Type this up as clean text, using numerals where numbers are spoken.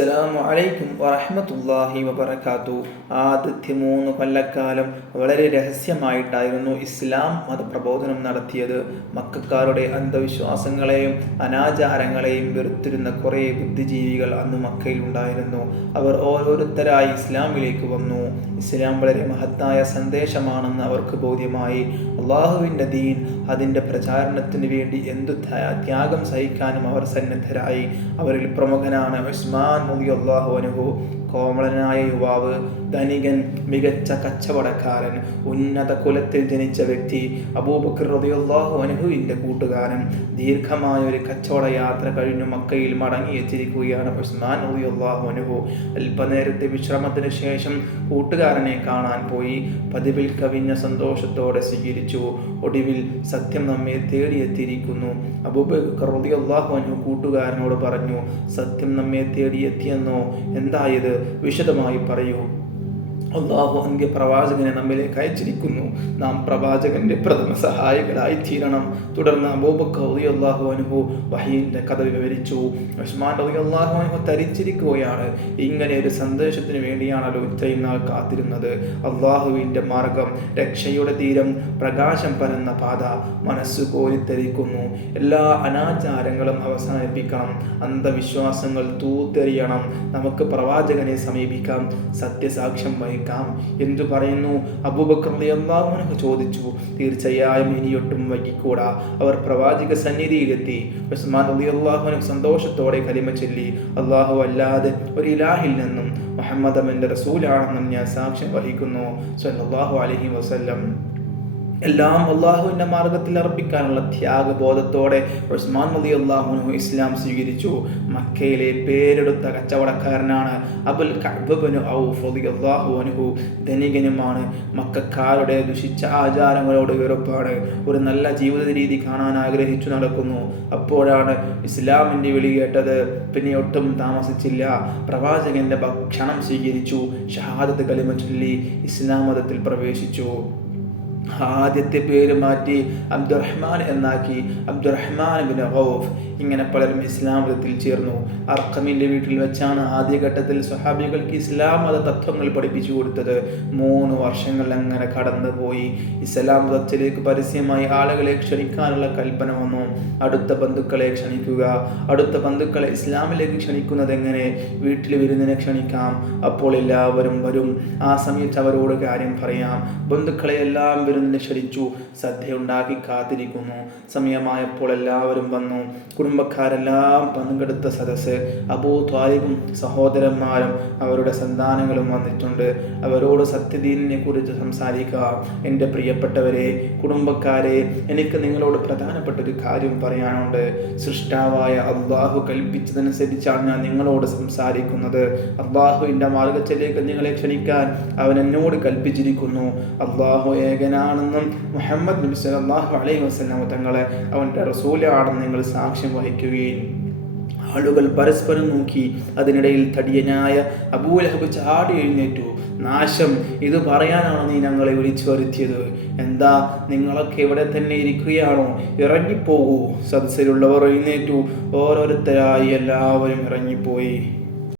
അസ്സലാമു അലൈക്കും വറഹ്മത്തുള്ളാഹി വബറകാതുഹു. ആദ്യത്തെ 3 കൊല്ലക്കാലം വളരെ രഹസ്യമായിട്ടായിരുന്നു ഇസ്ലാം മതപ്രബോധനം നടത്തിയത്. മക്കക്കാരുടെ അന്ധവിശ്വാസങ്ങളെയും അനാചാരങ്ങളെയും വെറുത്തിരുന്ന കുറേ ബുദ്ധിജീവികൾ അന്ന് മക്കയിൽ ഉണ്ടായിരുന്നു. അവർ ഓരോരുത്തരായി ഇസ്ലാമിലേക്ക് വന്നു. ഇസ്ലാം വളരെ മഹത്തായ സന്ദേശമാണെന്ന് അവർക്ക് ബോധ്യമായി. അള്ളാഹുവിൻ്റെ ദീൻ, അതിൻ്റെ പ്രചാരണത്തിന് വേണ്ടി എന്തു ത്യാഗം സഹിക്കാനും അവർ സന്നദ്ധരായി. അവരിൽ പ്രമുഖനാണ് ഉസ്മാൻ റളിയല്ലാഹു അൻഹു. കോമളനായ യുവാവ്, ധനികൻ, മികച്ച കച്ചവടക്കാരൻ, ഉന്നത കുലത്തിൽ ജനിച്ച വ്യക്തി, അബൂബക്കർ റളിയല്ലാഹു അൻഹുവിൻ്റെ കൂട്ടുകാരൻ. ദീർഘമായ ഒരു കച്ചവട യാത്ര കഴിഞ്ഞു മക്കയിൽ മടങ്ങിയെത്തിയിരിക്കുകയാണ് ഉസ്മാൻ റളിയല്ലാഹു അൻഹു. അല്പനേരത്തെ വിശ്രമത്തിന് ശേഷം കൂട്ടുകാരനെ കാണാൻ പോയി. പതിവിൽ കവിഞ്ഞ സന്തോഷത്തോടെ സ്വീകരിച്ചു. ഒടുവിൽ സത്യം നമ്മെ തേടിയെത്തിയിരിക്കുന്നു. അബൂബക്കർ റളിയല്ലാഹു അൻഹു കൂട്ടുകാരനോട് പറഞ്ഞു, സത്യം നമ്മെ തേടിയെത്തിയെന്നോ? എന്തായത്? വിശദമായി പറയൂ. അള്ളാഹു അങ്ങേ പ്രവാചകനെ നമ്മിലേക്ക് അയച്ചിരിക്കുന്നു. നാം പ്രവാചകന്റെ പ്രഥമ സഹായികളായി തീരണം. തുടർന്ന് അബൂബക്കർ റളിയല്ലാഹു അൻഹു വഹീന്റെ കഥ വിവരിച്ചു. ഉസ്മാൻ റളിയല്ലാഹു അൻഹു തരിച്ചിരിക്കുകയാണ്. ഇങ്ങനെ ഒരു സന്ദേശത്തിന് വേണ്ടിയാണല്ലോ ഇത്രയും നാൾ കാത്തിരുന്നത്. അള്ളാഹുവിൻ്റെ മാർഗം, രക്ഷയുടെ തീരം, പ്രകാശം പരന്ന പാത. മനസ്സ് കോരിത്തരിക്കുന്നു. എല്ലാ അനാചാരങ്ങളും അവസാനിപ്പിക്കണം. അന്ധവിശ്വാസങ്ങൾ തൂത്തെറിയണം. നമുക്ക് പ്രവാചകനെ സമീപിക്കാം, സത്യസാക്ഷ്യം വഹിക്കാം. എന്തു പറയുന്നു? അബൂബക്കർ റളിയല്ലാഹു അൻഹു ചോദിച്ചു. തീർച്ചയായും ഇനിയൊട്ടും വൈകിക്കൂടാ. അവർ പ്രവാചക സന്നിധിയിലെത്തി. ഉസ്മാൻ റളിയല്ലാഹു അൻഹു സന്തോഷത്തോടെ കലിമ ചൊല്ലി, അല്ലാഹു അല്ലാതെ ഒരു ഇലാഹിൽ നിന്നും മുഹമ്മദ് അവൻ്റെ റസൂലാണെന്നും ഞാൻ സാക്ഷ്യം വഹിക്കുന്നു സ്വല്ലല്ലാഹു അലൈഹി വസല്ലം. എല്ലാം അള്ളാഹുവിൻ്റെ മാർഗത്തിൽ അർപ്പിക്കാനുള്ള ത്യാഗബോധത്തോടെ ഉസ്മാൻ റളിയല്ലാഹു അൻഹു ഇസ്ലാം സ്വീകരിച്ചു. മക്കയിലെ പേരെടുത്ത കച്ചവടക്കാരനാണ് അബുൽ കഅബ് ഇബ്നു ഔഫ് റളിയല്ലാഹു അൻഹു. ധനികനുമാണ്. മക്കക്കാരുടെ ദുഷിച്ച ആചാരങ്ങളോട് വെറുപ്പാണ്. ഒരു നല്ല ജീവിത രീതി കാണാൻ ആഗ്രഹിച്ചു നടക്കുന്നു. അപ്പോഴാണ് ഇസ്ലാമിൻ്റെ വിളി കേട്ടത്. പിന്നെ ഒട്ടും താമസിച്ചില്ല. പ്രവാചകന്റെ ഭക്ഷണം സ്വീകരിച്ചു. ഷഹാദത്ത് കലിമ ചൊല്ലി ഇസ്ലാം മതത്തിൽ പ്രവേശിച്ചു. ആദ്യത്തെ പേര് മാറ്റി അബ്ദുറഹ്മാൻ എന്നാക്കി. അബ്ദുറഹ്മാൻ ഇബ്നു ഔഫ്. ഇങ്ങനെ പലരും ഇസ്ലാം മതത്തിൽ ചേർന്നു. അർഖമിൻ്റെ വീട്ടിൽ വെച്ചാണ് ആദ്യഘട്ടത്തിൽ സ്വഹാബികൾക്ക് ഇസ്ലാം മത തത്വങ്ങൾ പഠിപ്പിച്ചു കൊടുത്തത്. 3 വർഷങ്ങൾ അങ്ങനെ കടന്നുപോയി. ഇസ്ലാം മതത്തിലേക്ക് പരസ്യമായി ആളുകളെ ക്ഷണിക്കാനുള്ള കൽപ്പന വന്നു. അടുത്ത ബന്ധുക്കളെ ക്ഷണിക്കുക. അടുത്ത ബന്ധുക്കളെ ഇസ്ലാമിലേക്ക് ക്ഷണിക്കുന്നത് എങ്ങനെ? വീട്ടിൽ വിരുന്നിനെ ക്ഷണിക്കാം. അപ്പോൾ എല്ലാവരും വരും. ആ സമയത്ത് അവരോട് കാര്യം പറയാം. ബന്ധുക്കളെ എല്ലാം വിരുന്നിനെ ക്ഷണിച്ചു. സദ്യയുണ്ടാക്കി കാത്തിരിക്കുന്നു. സമയമായപ്പോൾ എല്ലാവരും വന്നു. കുടുംബക്കാരെല്ലാം പങ്കെടുത്ത സദസ്സ്. അബൂ ത്വാലിബും സഹോദരന്മാരും അവരുടെ സന്താനങ്ങളും വന്നിട്ടുണ്ട്. അവരോട് സത്യദീനിനെ കുറിച്ച് സംസാരിക്കാം. എൻ്റെ പ്രിയപ്പെട്ടവരെ, കുടുംബക്കാരെ, എനിക്ക് നിങ്ങളോട് പ്രധാനപ്പെട്ട ഒരു കാര്യം പറയാനുണ്ട്. സൃഷ്ടാവായ അള്ളാഹു കൽപ്പിച്ചതനുസരിച്ചാണ് ഞാൻ നിങ്ങളോട് സംസാരിക്കുന്നത്. അള്ളാഹുവിൻ്റെ മാർഗത്തിലേക്ക് നിങ്ങളെ ക്ഷണിക്കാൻ അവൻ എന്നോട് കൽപ്പിച്ചിരിക്കുന്നു. അള്ളാഹു ഏകനാണെന്നും മുഹമ്മദ് നബി സല്ലല്ലാഹു അലൈഹി വസല്ലം തങ്ങളെ അവൻ്റെ റസൂലാണെന്ന് നിങ്ങൾ സാക്ഷ്യം വഹിക്കുകയും. ആളുകൾ പരസ്പരം നോക്കി. അതിനിടയിൽ തടിയനായ അബൂ ലഹബ് ചാടി എഴുന്നേറ്റു. നാശം! ഇത് പറയാനാണോ നീ ഞങ്ങളെ വിളിച്ചു വരുത്തിയത്? എന്താ, നിങ്ങളൊക്കെ ഇവിടെ തന്നെ ഇരിക്കുകയാണോ? ഇറങ്ങിപ്പോകൂ. സദസ്സിലുള്ളവർ എഴുന്നേറ്റു. ഓരോരുത്തരായി എല്ലാവരും ഇറങ്ങിപ്പോയി.